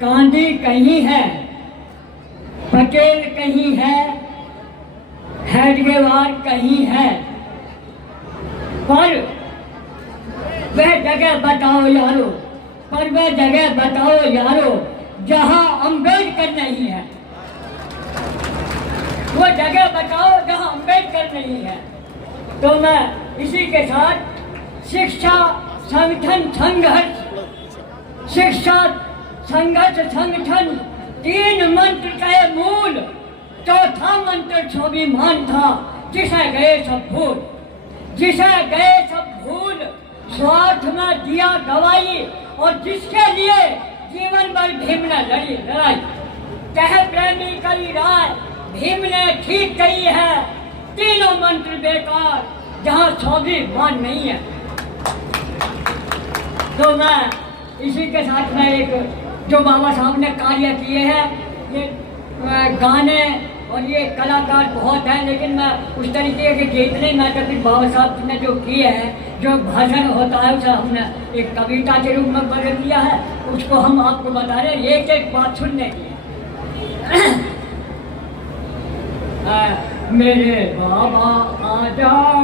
गांधी कहीं है, पटेल कहीं है, हेडगेवार कहीं है, पर वह जगह बताओ यारो, पर वह जगह बताओ यारो जहां अम्बेडकर नहीं है। वो जगह बताओ जहां अम्बेडकर नहीं है। तो मैं इसी के साथ शिक्षा संगठन संघर्ष, शिक्षा संघर्ष संगठन 3 मंत्र के मूल, चौथा मंत्र स्वाभिमान था, जिसे गए सब भूल, जिसे गए सब भूल, स्वार्थ में दिया गवाई, और जिसके लिए जीवन भर भीम ने लड़ी लड़ाई। कह प्रेमी कई राय, भीम ने ठीक कही है, तीनों मंत्र बेकार जहां स्वाभिमान नहीं है। तो मैं इसी के साथ में एक जो बाबा साहब ने कार्य किए हैं, ये गाने और ये कलाकार बहुत हैं, लेकिन मैं उस तरीके के गीत नहीं, मैं तो फिर बाबा साहब ने जो किए हैं, जो भाषण होता है उसे हमने एक कविता के रूप में बदल दिया है, उसको हम आपको बता रहे हैं। एक एक बात सुनने की मेरे बाबा आ जाओ,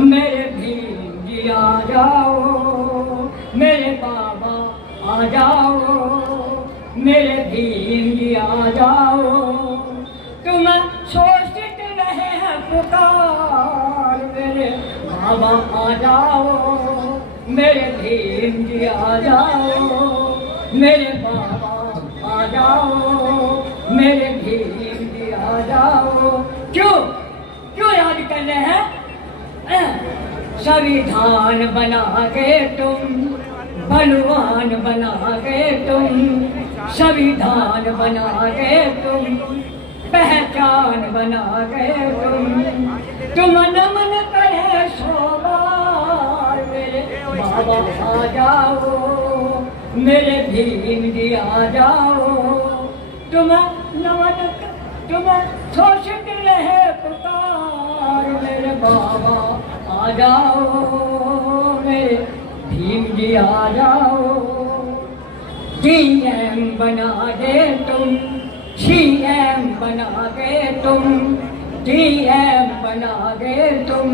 मेरे भीम जी आ जाओ, मेरे बाबा आ जाओ, मेरे भीम जी आ जाओ, तुम सोचते रहे हैं पुकार, मेरे बाबा आ जाओ, मेरे भीम जी आ जाओ, मेरे बाबा आ जाओ, मेरे भीम जी आ जाओ। क्यों क्यों याद कर रहे हैं? संविधान बना के तुम बलवान बना के तुम, संविधान बना के तुम पहचान बना के तुम नमन करे सोबार, मेरे बाबा आ जाओ, मेरे भीम जी आ जाओ, तुम नमन, तुम शोषित रहे पुकार, मेरे बाबा आ जाओ, मेरे भीम जी आ जाओ। डीएम बना दे तुम, सीएम बना के तुम, डीएम बना के तुम,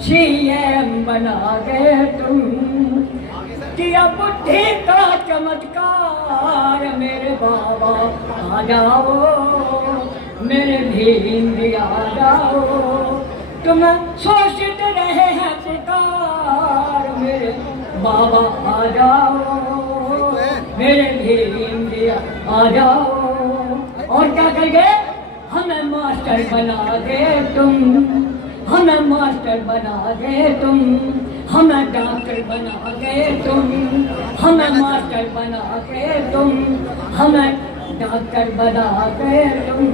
सीएम बना के तुम, किया बुद्धि का चमत्कार, मेरे बाबा आ जाओ, मेरे भीम जी आ जाओ, तुम शोषित रहे हैं पुकार, मेरे बाबा आ जाओ, मेरे भीम जी आ जाओ। और क्या करेंगे? हमें मास्टर बना दे तुम, हमें मास्टर बना दे तुम, हमें डॉक्टर बना दे तुम, हमें मास्टर बना के तुम, हमें डॉक्टर बना के तुम,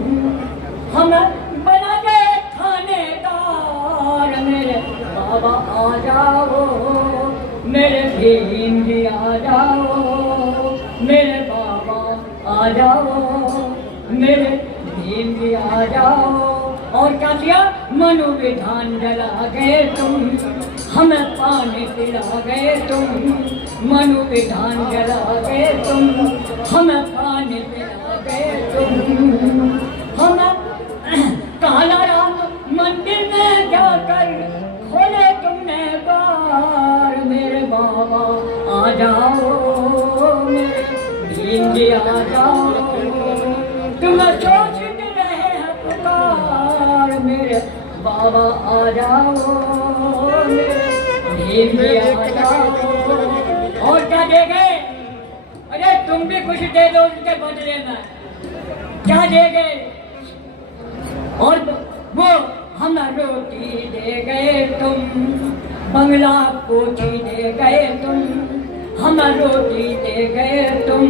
हमें बना दे थानेदार, मेरे बाबा आ जाओ, मेरे भीम जी आ जाओ, मेरे बाबा आ जाओ, मेरे भीम जी आ जाओ। और क्या किया? मनोविधान जला गए तुम, हमें पानी पिला गए तुम, मनोविधान जला गए तुम, हमें पानी पिला गए तुम, हमें काला राम मंदिर में जाकर खोले तुमने बार, मेरे बाबा आ जाओ, मेरे भीम जी आ जाओ, तुम शोषित रहे हैं पुकार, मेरे बाबा आ जाओ, मेरे भीम जी आ जाओ। और क्या दे गए? अरे तुम भी कुछ दे दो उनके बदले में, क्या दे गए? और वो हमें रोटी दे गए तुम, बंगला कोठी दे गए तुम, हमें रोटी दे गए तुम,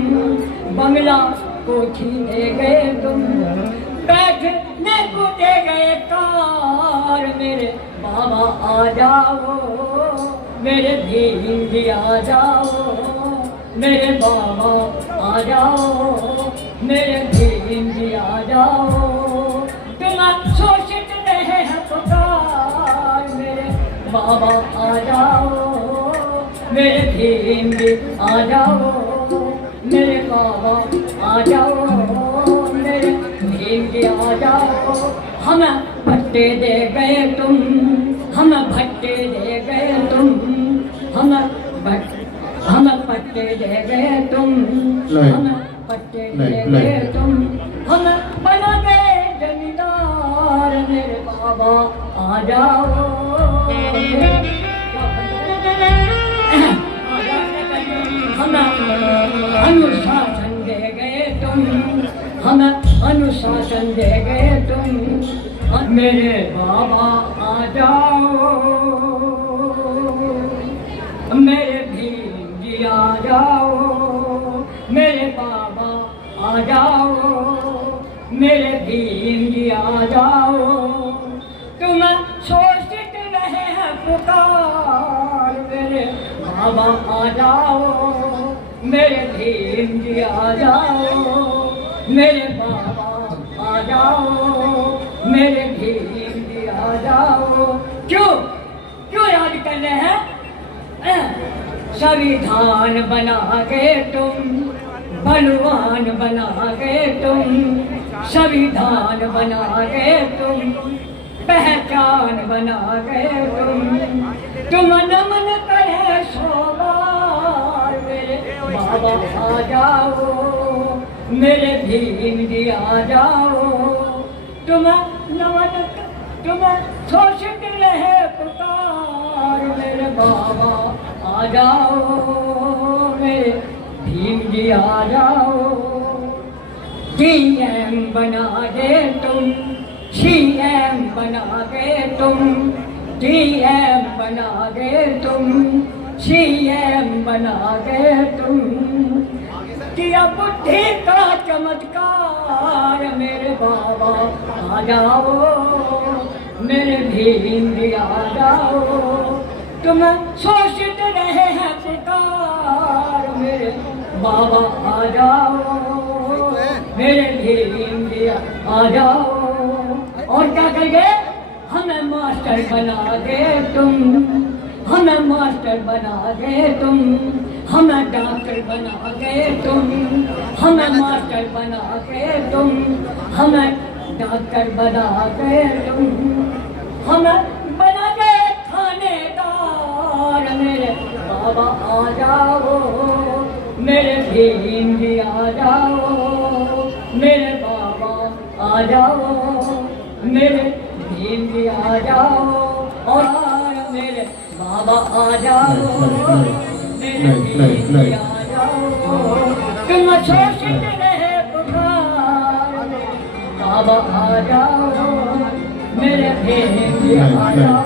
बंगला कोठी दे गए तुम, बैठने को दे गए कार, मेरे बाबा आ जाओ, मेरे भीम जी आ जाओ, मेरे बाबा आ जाओ, मेरे भीम जी आ जाओ, तुम शोषित रहे हैं पुकार, मेरे बाबा आ जाओ, मेरे भीम जी आ जाओ, मेरे बाबा आ जाओ, मेरे भीम जी आ जाओ। हम भट्टे दे गए तुम, हम भट्टे दे गए तुम, हम पट्टे दे गए तुम, हम पट्टे दे गए तुम, हम बना गए जमींदार। मेरे बाबा आ जाओ, हम अनुशासन दे गए तुम, हम अनुशासन दे गए तुम। मेरे बाबा आ जाओ, मेरे भीम जी आ जाओ, मेरे बाबा आ जाओ, मेरे भीम जी आ जाओ। तुम शोषित रहे हैं पुकार, मेरे बाबा आ जाओ, मेरे भीम जी आ जाओ, मेरे बाबा आ जाओ, मेरे भीम जी आ जाओ। क्यों क्यों याद कर रहे हैं? संविधान बना के तुम, बलवान बना के तुम, संविधान बना के तुम, पहचान बना के तुम नमन करे सोबार। मेरे बाबा आ जाओ, मेरे भीम जी आ जाओ। तुम नमन, तुम शोषित रहे पुकार। मेरे बाबा आ जाओ, मेरे भीम जी आ जाओ। डीएम बना दे तुम, सीएम बना दे तुम, डीएम बना दे तुम, सीएम बना दे तुम। किया बुद्धि का चमत्कार। मेरे बाबा आ जाओ, मेरे भीम जी आ जाओ। तुम शोषित रहे हैं पुकार। मेरे बाबा आ जाओ, मेरे भीम जी आ जाओ। और क्या करेंगे? हमें मास्टर बना दे तुम, हमें मास्टर बना दे तुम, हमें डॉक्टर बना दे तुम, हमें मास्टर बना दे तुम, हमें डॉक्टर बना दे तुम, हमें बना दे थानेदार। मेरे बाबा आ जाओ, मेरे भीम जी आ जाओ, मेरे बाबा आ जाओ, मेरे भीम जी आ जाओ। और मेरे बाबा आ जाओ, मेरे भीम जी आ जाओ। तुम शोषित रहे पुकार। बाबा आ जाओ, मेरे भीम जी आ जाओ।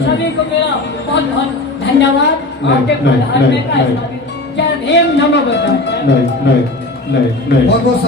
सभी को मेरा बहुत बहुत धन्यवाद। आपके प्रधान में का जय भीम, नमो बुद्धाय। बहुत बहुत